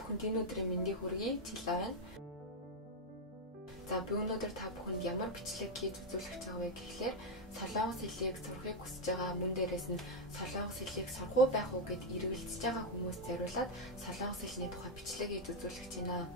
бүхэнд энэ өдрийн мэндийг хүргэе. Чилээ байна. За би өнөөдөр та бүхэнд ямар бичлэг хийж үзүүлэх гэж байгаа вэ гэхлээр солонгос хэлийг сурахыг хүсэж байгаа, мөн дээрээс нь солонгос хэлийг сурах уу байх уу гэд эргэлзэж байгаа хүмүүст зориулаад солонгос хэлний тухай бичлэг хийж үзүүлэх гэж байна.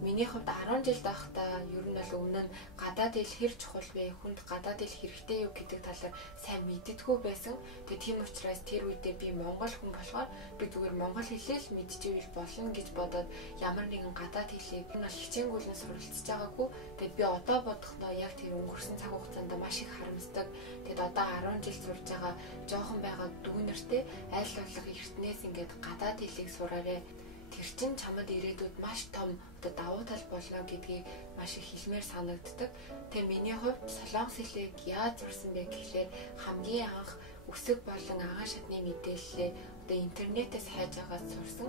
Миний хувьд 10 жил байхдаа ер нь бол өмнө нь гадаад хэл хэр чухал вэ, хүнд гадаад хэл хэрэгтэй юу гэдэг талаар сайн мэддэггүй байсан. Тэгээ тийм учраас тэр үедээ би монгол хүн болохоор би зүгээр монгол хэлээ л мэдчихвэл болно гэж бодоод ямар нэгэн гадаад хэлийг нь хичээнгүйлэн суралцж байгаагүй. Тэгээд би одоо бодохдоо яг тэр өнгөрсөн цаг хугацаанд маш их харамсдаг. Тэгээд одоо 10 жил сурж байгаа жоохон байгаа дүүнэртэй аль болох эртнээс ингээд гадаад хэлийг сураарэ. Тэр чин чамд ирээдүйд маш том давуу тал болно гэдгийг маш их хэлмээр санагддаг. Тэгээ миний хувьд солонгос хэлийг яаж сурсан бэ гэхлээр хамгийн анх үсэг болон агаан шатны мэдээллээ интернетээс хайж байгаас сурсан.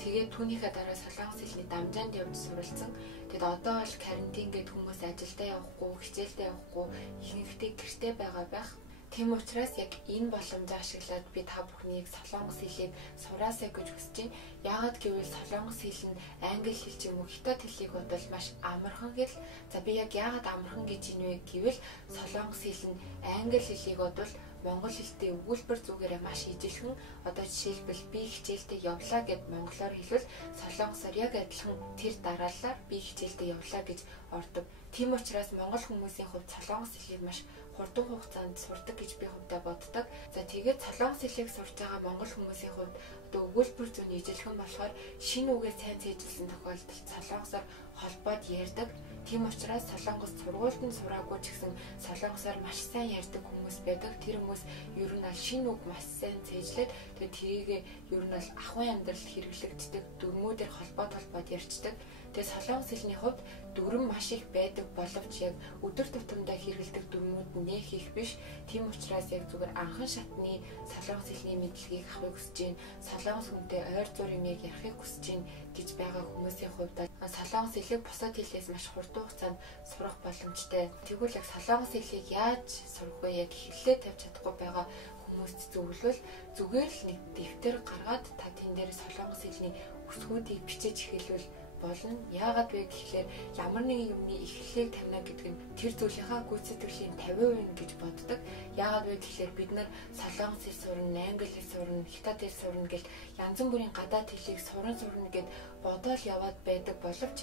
Тэгээд түүнийхээ дараа солонгос хэлний дамжаанд явж суралцсан. Тэгэд одоо бол карантин гээд хүмүүс ажилдаа явахгүй, хичээлдээ явахгүй, ихэнхдээ гэртээ байгаа байх. Тийм учраас яг энэ боломжийг ашиглаад би та бүхнийг солонгос хэлийг сураасай гэж хүсэж байна. Яагаад гэвэл солонгос хэл нь англи хэл ч юм уу хятад хэлийг бодвол маш амархан хэл. За би яг яагаад амархан гэж ийнэ вэ гэвэл солонгос хэл нь англи хэлийг бодвол монгол хэлтэй өгүүлбэр зүгээрээ маш ижилхэн. Одоо жишээлбэл би хичээлдээ явлаа гэд монголоор хэлвэл солонгосоор яг адилхан тэр дараалалаар би хичээлдээ явлаа гэж ордог. Тийм учраас монгол хүмүүсийн хувьд солонгос хэлийг маш хурдан хугацаанд сурдаг гэж би хувьдаа боддог. За тэгээд солонгос хэлийг сурж байгаа монгол хүмүүсийн хувьд одоо өгүүлбэр зүйн ижилхэн болохоор шинэ үгээ сайн цээжилсэн тохиолдолд солонгосоор холбоод ярьдаг. Тийм учраас солонгос сургуульд нь сураагүй ч гэсэн солонгосоор маш сайн ярьдаг хүмүүс байдаг. Тэр хүмүүс ер нь шинэ үг маш сайн цээжлээд тэгээд тэрийг ер нь ахуйн амьдралд хэрэглэгддэг дүрмүүдээр холбоод ярьцдаг. Тэгээ солонгос хэлний хувьд дүрм маш их байдаг боловч яг өдөр тутамдаа хэрэглэдэг дүрмүүд нэх их биш. Тийм учраас яг зүгээр анхан шатны солонгос хэлний мэдлэгийг авахыг хүсэж байна. Солонгос хүнтэй ойр зур юмыг ярихыг хүсэж байна гэж байгаа хүмүүсийн хувьд солонгос хэлийг бусад хэлээс маш хурдан хугацаанд сурах боломжтой. Тэгвэл яг солонгос хэлийг яаж сурах вэ? Яг хэллээ тавьж чадахгүй байгаа хүмүүст зөвлөвөл зүгээр л нэг дэвтэр гаргаад та тэн дээр солонгос хэлний үсгүүдийг бичиж эхэлвэл болно. Яагаад вэ гэхлээр ямар нэгэн юмны эхлэлийг тавина гэдэг нь тэр зүйлийнхаа гүйцэтгүүлийн 50% гэж боддог. Яагаад вэ гэхлээр бид нар солонгос хэл сурна, англи хэл сурна, хятад хэл сурна гэл янз бүрийн гадаад хэлийг сурна гэд бодоол яваад байдаг боловч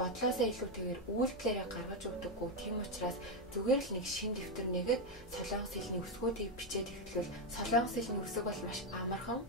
бодлоосоо илүүтэйгээр үйлдэлээрээ гаргаж өгдөггүй. Тийм учраас зүгээр л нэг шин дэвтэр нэгээд солонгос хэлний үсгүүдийг бичээд эхлэвэл солонгос хэлний үсэг бол маш амархан.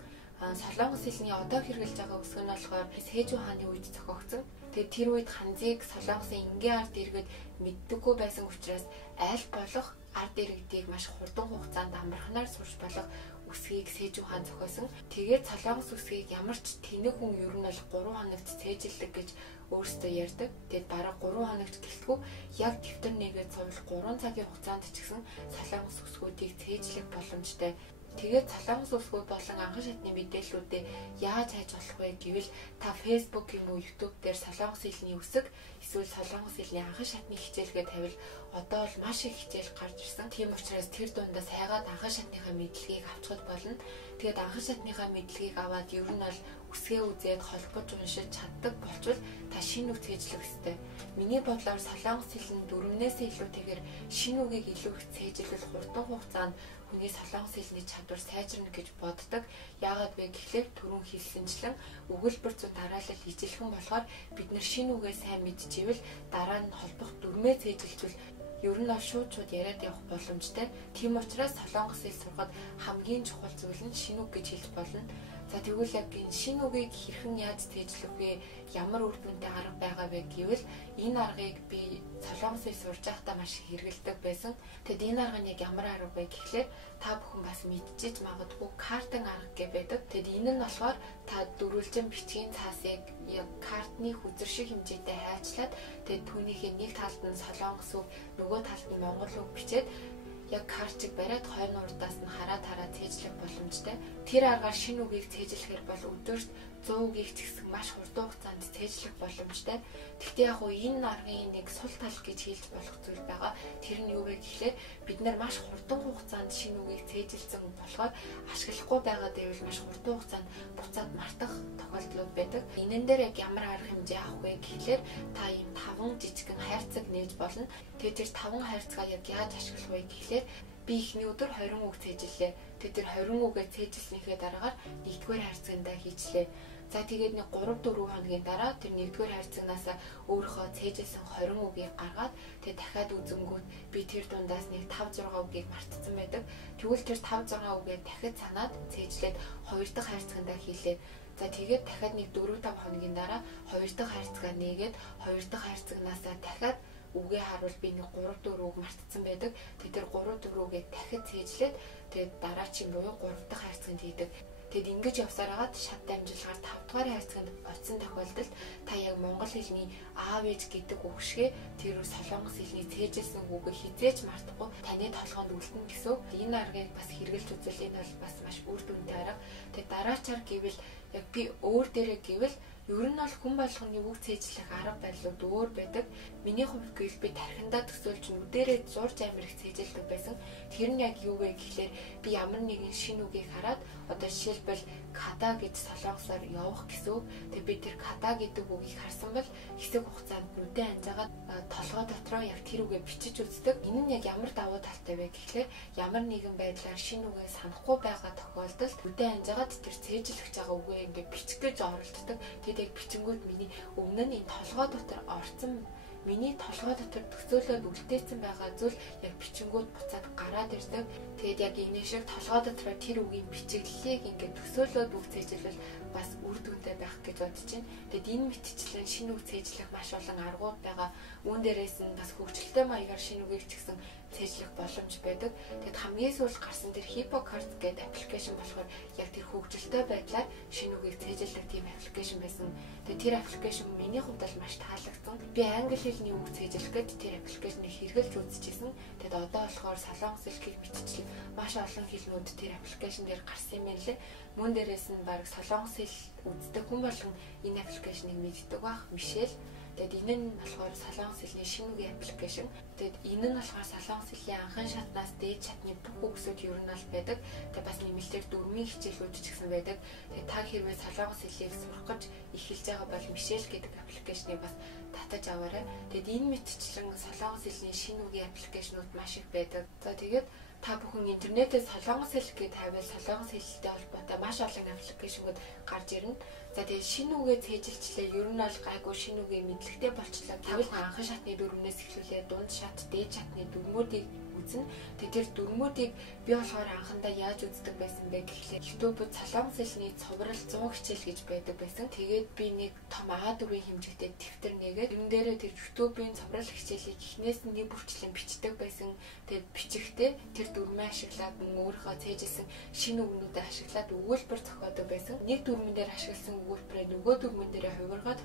Солонгос хэлний одоо хэрэгжилж байгаа үсэг нь болохоор Сэжүү хааны үед зохиогдсон. Тэгээд тэр үед ханзыг солонгосын энгийн ард иргэд мэддэггүй байсан учраас аль болох ард иргэдийг маш хурдан хугацаанд амарханаар сурч болох үсгийг Сэжүү хаан зохиосон. Тэгээд солонгос үсгийг ямар ч тэнэг хүн ер нь бол 3 хоногт цээжилдэг гэж өөрсдөө ярьдаг. Тэгээд бараг 3 хоногт гэлтгүй яг дэвтэр нэгээд цувал 3 цагийн хугацаанд ч гэсэн солонгос үсгүүдийг цээжлэх боломжтой. Тэгээд солонгос үсгүүд болон анхан шатны мэдээллүүдээ яаж хайж болох вэ гэвэл та Facebook юм уу YouTube дээр солонгос хэлний үсэг эсвэл солонгос хэлний анхан шатны хичээлгээ тавил одоо бол маш их хичээл гарч ирсэн. Тийм учраас тэр дундаас хайгаад анхан шатныхаа мэдлэгийг авчхад болно. Тэгээд анхан шатныхаа мэдлэгийг аваад ер нь бол үсгээ үзээд холбож уншиж чаддаг болчвол та шинэ үг цээжлэх ёстой. Миний бодлоор солонгос хэл нь дүрмнээсээ илүүтэйгээр шинэ үгийг илүү их цээжлэл хурдан хугацаанд хүний солонгос хэлний чадвар сайжирна гэж боддог. Яагаад вэ гэхлээр түрүүн хэлсэнчлэн өгүүлбэр зүйн дараалал ижилхэн болохоор бид нар шинэ үгээ сайн мэдчихвэл дараа нь холбох дүрмээ цээжилжүүл ер нь шууд яриад явах боломжтой. Тийм учраас солонгос хэл сурахад хамгийн чухал зүйл нь шинэ үг гэж хэлж болно. За тэгвэл яг энэ шинэ үгийг хэрхэн яаж цээжлэх вэ? Ямар үр дүнтэй арга байгаа вэ гэвэл энэ аргыг би солонгос хэл сурж байхдаа маш их хэрэгэлдэг байсан. Тэгэд энэ арга нь яг ямар арга вэ гэхлээр та бүхэн бас мэдчихэж магадгүй картын арга гэж байдаг. Тэгэд энэ нь болохоор та дөрвөлжин бичгийн цаасыг яг картны хүзэр шиг хэмжээтэй хайчлаад тэгэд түүнийхээ нэг талд нь солонгос үг, нөгөө талд нь монгол үг бичээд яг картыг бариад хойно урдаас нь хараад цээжлэх боломжтой. Тэр аргаар шинэ үгийг цээжлэхээр бол өдөрт 100%-ийг ч гэсэн маш хурдан хугацаанд цээжлэх боломжтой. Гэхдээ яг энэ аргын нэг сул тал гэж хэлж болох зүйл байгаа. Тэр нь юу вэ гэхлээр бид нар маш хурдан хугацаанд шинэ үгийг цээжилсэн болохоор ашиглахгүй байгаад байвал маш хурдан хугацаанд буцаад мартах тохиолдлууд байдаг. Энэн дээр яг ямар арга хэмжээ авах вэ гэхлээр та ийм 5 жижигхэн хайрцаг нээж болно. Тэгээд тэр 5 хайрцагаа яг яаж ашиглах вэ гэхлээр би эхний өдөр 20 үг цээжиллээ. Тэгээд тэр 20 үгээ цээжилснийхээ дараагаар 1-р хайрцагтаа хийчлээ. За тэгээд нэг 3-4 хоногийн дараа тэр 1-р хайрцагнаас өөрийнхөө цээжилсэн 20 үгийг гаргаад тэгээд дахиад үзэнгүүт би тэр дундаас нэг 5-6 үгийг мартсан байдаг. Тэгвэл тэр 5-6 үгээ дахиад санаад цээжлээд 2 дахь хайрцагтаа хийлээ. За тэгээд дахиад нэг 4-5 хоногийн дараа 2 дахь хайрцагаа нээгээд 2 дахь хайрцагнаас дахиад үгээ харуул би нэг 3-4 үг мартсан байдаг. Тэгээд тэр 3-4 үгийг дахиад цээжлээд тэгээд дараачийн буюу 3 дахь хайрцагт хийдэг. Тэгэд ингэж явсараад шат дамжуулгаар 5 дугаар хайрцагт очисон тохиолдолд та яг монгол хэлний аав ээж гэдэг үг шигэ тэр солонгос хэлний цээжилсэн үгийг хизээж мартахгүй таны толгоонд үлдэнэ гэсэн. Энэ аргыг бас хэрэгжилж үзвэл энэ бол бас маш үр дүнтэй арга. Тэгээд дараачаар гэвэл яг би өөр дээрээ гэвэл ер нь бол хүн болгоны үг цээжлэх арга барилууд өөр байдаг. Миний хувьд гэвэл би тархиндаа төсөөлж нүдэрээ зурж амир их цээжилдэг байсан. Тэр нь яг юу вэ гэхлээр би ямар нэгэн шинэ үгийг хараад одоо жишээлбэл када гэж солонгосоор явах гэсэн. Тэгээ би тэр када гэдэг үгийг харсан бол хэсэг хугацаанд нүдээ анзаагаад толгой дотроо яг тэр үгээ бичиж үздэг. Энэ нь яг ямар давуу талтай вэ гэхлээр ямар нэгэн байдлаар шинэ үгээ санахгүй байгаа тохиолдолд нүдээ анзаагаад тэр цээжлэх байгаа үгээ ингээ бичих гэж оролддог. Тэгээд яг бичингүүд миний өмнө нь энэ толгой дотор орсон миний толгой дотор төсөөлөд үлдээсэн байгаа зүйл яг бичингүүд буцаад гараад ирдэг. Тэгээд яг энэ шиг толгой дотор тэр үгийн бичиглэлийг ингээд төсөөлөд үг цээжлэл бас үр дүнтэй байх гэж бодож байна. Тэгэд энэ мэтчлэн шинэ үг цээжлэх маш олон аргууд байгаа. Үүн дээрээс нь бас хөгжилтэй маягаар шинэ үгийг ч гэсэн цээжлэх боломж байдаг. Тэгэд хамгийн сүүлд гарсан тэр HippoCards гэдэг аппликейшн болохоор яг тэр хөгжилтэй байдлаар шинэ үгийг цээжилдэг тийм аппликейшн байсан. Тэгээд тэр аппликейшн миний хувьд бол маш таалагдсан. Би англи хэлний үг цээжлэх гээд тэр аппликейшнийг хэрэглэж үзчихсэн. Тэгэд одоо болохоор солонгос хэлийг мэдчихлээ. Маш олон хэлнүүд тэр аппликейшн дээр гарсан юм байна лээ. Мөн дээрээс нь баг солонгос хэл үздэг хүн болгон энэ аппликейшнийг мэддэг бах Мишель. Тэгэд энэ нь болохоор солонгос хэлний шинэ үгийн аппликейшн. Тэгэд энэ нь болохоор солонгос хэлний анхан шатнаас дээд шатны бүх үгсүүд ер нь бол байдаг. Тэгэд бас нэмэлтээр дөрмийн хичээлүүд ч гэсэн байдаг. Тэгэд та хэрвээ солонгос хэлийг сурах гэж эхэлж байгаа бол Мишель гэдэг аппликейшнийг бас татаж аваарай. Тэгэд энэ мэтчлэн солонгос хэлний шинэ үгийн аппликейшнууд маш их байдаг. За тэгээд та бүхэн интернетээс солонгос хэл гэж тавиал солонгос хэлтэй холбоотой маш олон аппликейшнүүд гарч ирнэ. За тэгээд шинэ үгээ цээжилчлээ ер нь бол гайгүй шинэ үгээ мэдлэгтэй болчлоо. Тэгвэл анхан шатны дөрвнөөс эхлүүлээ дунд шат, дээд шатны дөрмүүдийг үзнэ. Тэгээд тэр дөрмүүдийг би болохоор анхандаа яаж үздэг байсан бэ гэхлээр YouTube-д солонгос хэлний цуврал 100 хичээл гэж байдаг байсан. Тэгээд би нэг том А4 хэмжээтэй дэвтэр нээгээд энэ дээрээ тэр YouTube-ийн цуврал хичээлийг эхнээс нь нэг бүрчлэн бичдэг байсан. Тэгээд бичихтэй тэр дөрмөө ашиглаад мөн өөрийнхөө цээжилсэн шинэ үгнүүдээ ашиглаад өгүүлбэр зохиодог байсан. Нэг дөрмөн дээр ашигласан өгүүлбэрээ нөгөө дөрмөн дээрээ хувиргаад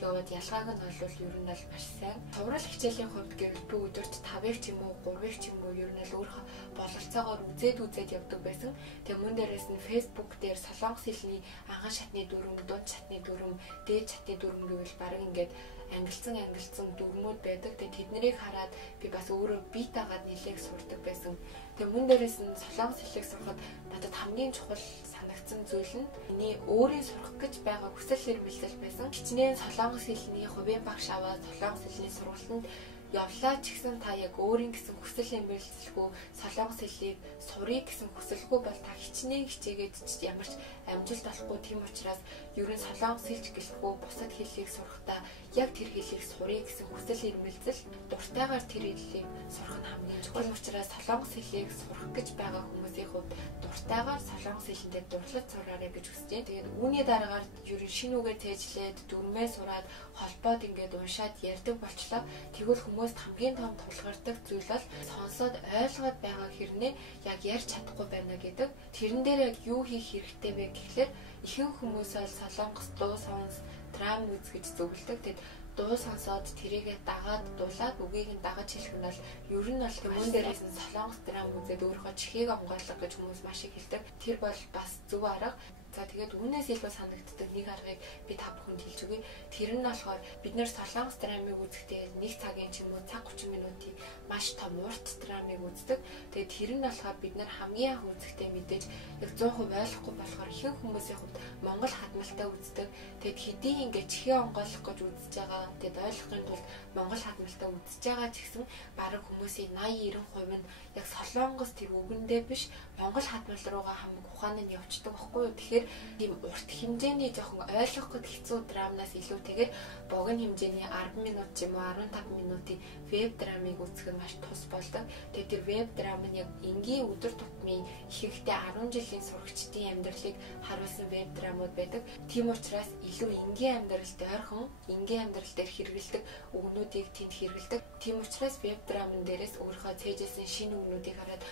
яваад ялгааг нь олвол ер нь бол маш сайн. Цуврал хичээлийн хувьд гэвэл би өдөрт 5-ыг ч юм уу 3-ыг ч юм уу ер нь л өөрийнхөө бололцоогоор үзээд явдаг байсан. Тэгээ мөн дээрээс нь Facebook дээр солонгос хэлний анхан шатны дүрм, дунд шатны дүрм, дээд шатны дүрм гэвэл баг ингээд ангилсан дүрмүүд байдаг. Тэгээ тэднийг хараад би бас өөрөө бие дагаад нэлээд сурдаг байсан. Тэгээ мөн дээрээс нь солонгос хэлийг сурахад надад хамгийн чухал санагдсан зүйл нь миний өөрийн сурах гэж байгаа хүсэл эрмэлзэл байсан. Хичнээн солонгос хэлний хувийн багш аваад солонгос хэлний сургалтанд явлаа ч гэсэн та яг өөрийн гэсэн хүсэл эрмэлзэлгүй солонгос хэлийг сурыг гэсэн хүсэлгүй бол та хичнээн хичээгээд ч ямар ч амжилт олохгүй. Тийм учраас ерөн солонгос хэлж гэлгүй бусад хэлийг сурахдаа яг тэр хэлийг сурыг гэсэн хүсэл эрмэлзэл дуртайгаар тэр хэлийг сурах нь хамгийн чухал. Учраас солонгос хэлийг сурах гэж байгаа хүмүүсийн хувьд дуртайгаар солонгос хэлэндээ дурлаж сураарай гэж хүсэж байна. Тэгээд үүний дараагаар ерөн шинэ үгээ цээжлээд дүрмээ сураад холбоод ингээд уншаад ярьдаг болчлоо. Тэгвэл хүмүүст хамгийн том тулгардаг зүйл бол сонсоод ойлгоод байгаа хэрнээ яг ярьж чадахгүй байна гэдэг. Тэрэн дээр яг юу хийх хэрэгтэй вэ гэхлээр ихэнх хүмүүс бол солонгос дуу сонс, драм үз гэж зөвлөдөг. Тэгэд дуу сонсоод тэрийгээ дагаад дуулаад үгийг нь дагаж хэлэх нь бол ер нь бол мөн дээрээс нь солонгос драм үзээд өөрийнхөө чихийг онгойлго гэж хүмүүс маш их хэлдэг. Тэр бол бас зөв арга. За тэгээд үүнээс илүү санагддаг нэг аргыг би та бүхэнд хэлж өгье. Тэр нь болохоор бид нэр Солонгос драмыг үзэхдээ 1 цагийн ч юм уу цаг 30 минутын маш том урт драмыг үздэг. Тэгээд тэр нь болохоор бид нар хамгийн анх үзэхдээ мэдээж яг 100% ойлгохгүй болохоор ихэнх хүмүүсийн хувьд Монгол хадмалтай үздэг. Тэгээд хэдий ингээд чихээ онгойлох гэж үзэж байгаа. Тэгээд ойлгохын тулд Монгол хадмалтай үзэж байгаа ч гэсэн бараг хүмүүсийн 80-90% нь яг Солонгос тэр үгэндээ биш Монгол хадмал руугаа хамаг ухаан нь явцдаг байхгүй юу. Тэгэхээр тийм урт хэмжээний жоохон ойлгоход хэцүү драмнаас илүүтэйгээр богино хэмжээний 10 минут ч юм уу 15 минутын веб драмыг үзэх нь маш тус болдог. Тэгээд тэр веб драм нь яг энгийн өдөр тутмын ихэнхдээ 10 жилийн сурагчдын амьдралыг харуулсан веб драмууд байдаг. Тийм учраас илүү энгийн амьдралд ойрхон, энгийн амьдрал дээр хэрэгэлдэг үгнүүдийг тэнд хэрэгэлдэг. Тийм учраас веб драмын дээрээс өөрийнхөө цээжсэн шинэ үгнүүдийг хараад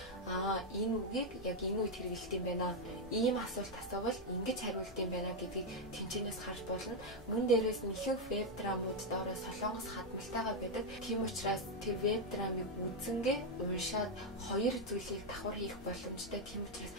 энэ үгийг яг энэ үед хэрэгэлт юм байна. Ийм асуулт асуувал ингэж хариулт юм байна гэдгийг тэнцэнээс харж болно. Мөн дээрээс нь ихэнх веб драмууд доороо Солонгос хадмалтайгаа байдаг. Тийм учраас тэр веб драмыг үзэнгээ уншаад хоёр зүйлийг давхар хийх боломжтой. Тийм учраас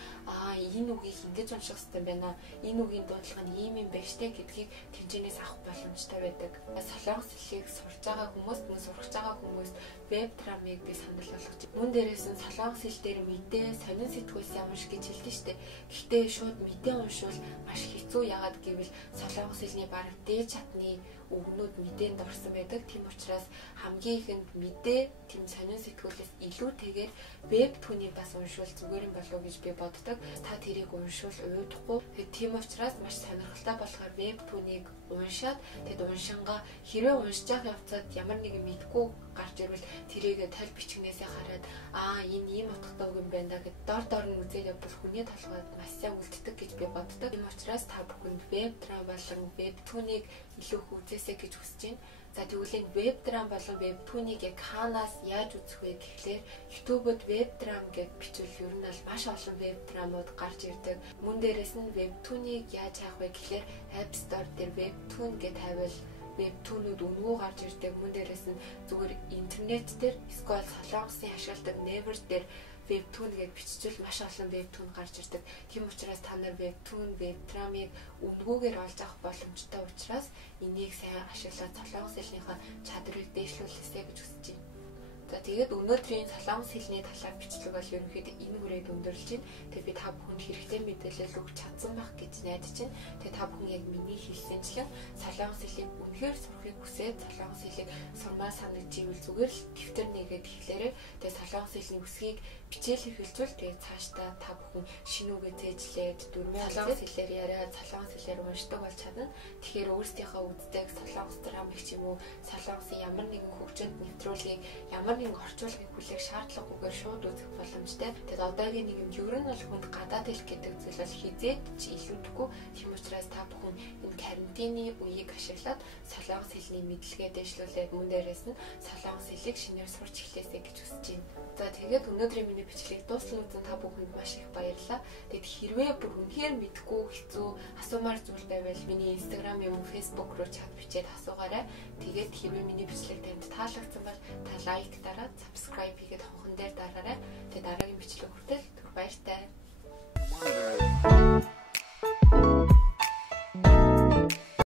энэ үгийг ингэж унших хэрэгтэй байна. Энэ үгийн дуудлага нь ийм юм байж тээ гэдгийг тэнцэнээс авах боломжтой байдаг. Солонгос хэлийг сурж байгаа хүмүүс, сурах байгаа хүмүүс веб драмыг би санал болгож. Мөн дээрээс нь Солонгос хэл дээр мэдээ, сонин сэтгүүлсээ унш гэж хэлдэг шүү дээ. Гэхдээ шууд мэдээ уншвал маш хэцүү. Яагаад гэвэл Солонгос хэлний бараг дээд чатны үгнүүд мэдээнд орсон байдаг. Тийм учраас хамгийн ихэнд мэдээ, тийм сонин сэтгүүлээс илүүтэйгээр веб түүнийг бас уншвал зүгээр юм болов уу гэж би боддог. Та тэрийг уншвал уйдахгүй. Тийм учраас маш сонирхолтой болохоор веб түүнийг уншаад тэгэд уншингаа хэрвээ уншиж явах явцад ямар нэгэн мэдгүй гарч ирвэл тэрийг тал бичгнээсээ хараад энэ ийм утгатай үг юм байна гэд дор нь үзээд явбал хүний толгойд маш сайн үлддэг гэж би боддог. Тийм учраас та бүхэнд веб драм болон веб түүнийг илүү их үзээсэй гэж хүсэж байна. За тэгвэл энэ веб драм болон веб түүнийг яг хаанаас яаж үзэх вэ гэхлээр YouTube-д веб драм гэж бичвэл ер нь бол маш олон веб драмууд гарч ирдэг. Мөн дээрээс нь веб түүнийг яаж хаах вэ гэхлээр App Store дээр веб түүн гэж тавил веб түүнүүд өнгөө гарч ирдэг. Мөн дээрээс нь зүгээр интернет дээр эсвэл Солонгосын ашигладаг Naver дээр веб түүн гэж биччихвэл маш олон веб түүн гарч ирдэг. Тийм учраас та нар веб түүн, веб драмыг өнгөөгөр олж авах боломжтой учраас энийг сайн ашиглаад Солонгос хэлнийхээ чадрыг дээшлүүлээсэй гэж хүсэж байна. За тэгээд өнөөдрийн Солонгос хэлний талаар бичлэг бол ерөнхийдөө энэ хүрээд өндөрлж байна. Тэгээд би та бүхэнд хэрэгтэй мэдээлэл өгч чадсан байх гэж найдаж байна. Тэгээд та бүхэн яг миний хэлсэнчлэн Солонгос хэлийг үнэхээр сурахыг хүсээд Солонгос хэлийг сурмаар санагдж ивэл зүгээр л дэвтэр нэгээд эхлээрэй. Тэгээд Солонгос хэлний үсгийг бичээл хэрэгжүүл тэгээд цаашдаа та бүхэн шинэ үгээ зээжлээд дөрвөн солонгос хэлээр яриад солонгос хэлээр уншдаг бол чадна. Тэгэхээр өөрсдийнхөө үздэг солонгос драм гэх юм уу солонгосын ямар нэгэн хөгжинд нэвтрүүлгийг ямар нэгэн орчуулгыг хүлээх шаардлагагүйгээр шууд үзэх боломжтой. Тэгээд одоогийн нэг юм ер нь бол хүнд гадаад хэл гэдэг зүйл бол хизээд ч илүүдэхгүй. Тийм учраас та бүхэн энэ карантины үеийг ашиглаад солонгос хэлний мэдлэгээ дэвшлүүлээд мөн дээрээс нь солонгос хэлийг шинээр сурч эхлэсэй гэж хүсэж байна. За тэгээд өнөөдрийн миний бичлэгийг дууссан үзэн та бүхэнд маш их баярлалаа. Тэгэд хэрвээ бүр үнэхээр мэдгүй хэцүү асуумаар зүйл байвал миний Instagram юм уу Facebook руу чат бичээд асуугаарай. Тэгээд хэрвээ миний бичлэг танд таалагдсан бол та лайк дараад subscribe хийгээд хонхон дээр дараарай. Тэгээд дараагийн бичлэг хүртэл түр баяртай.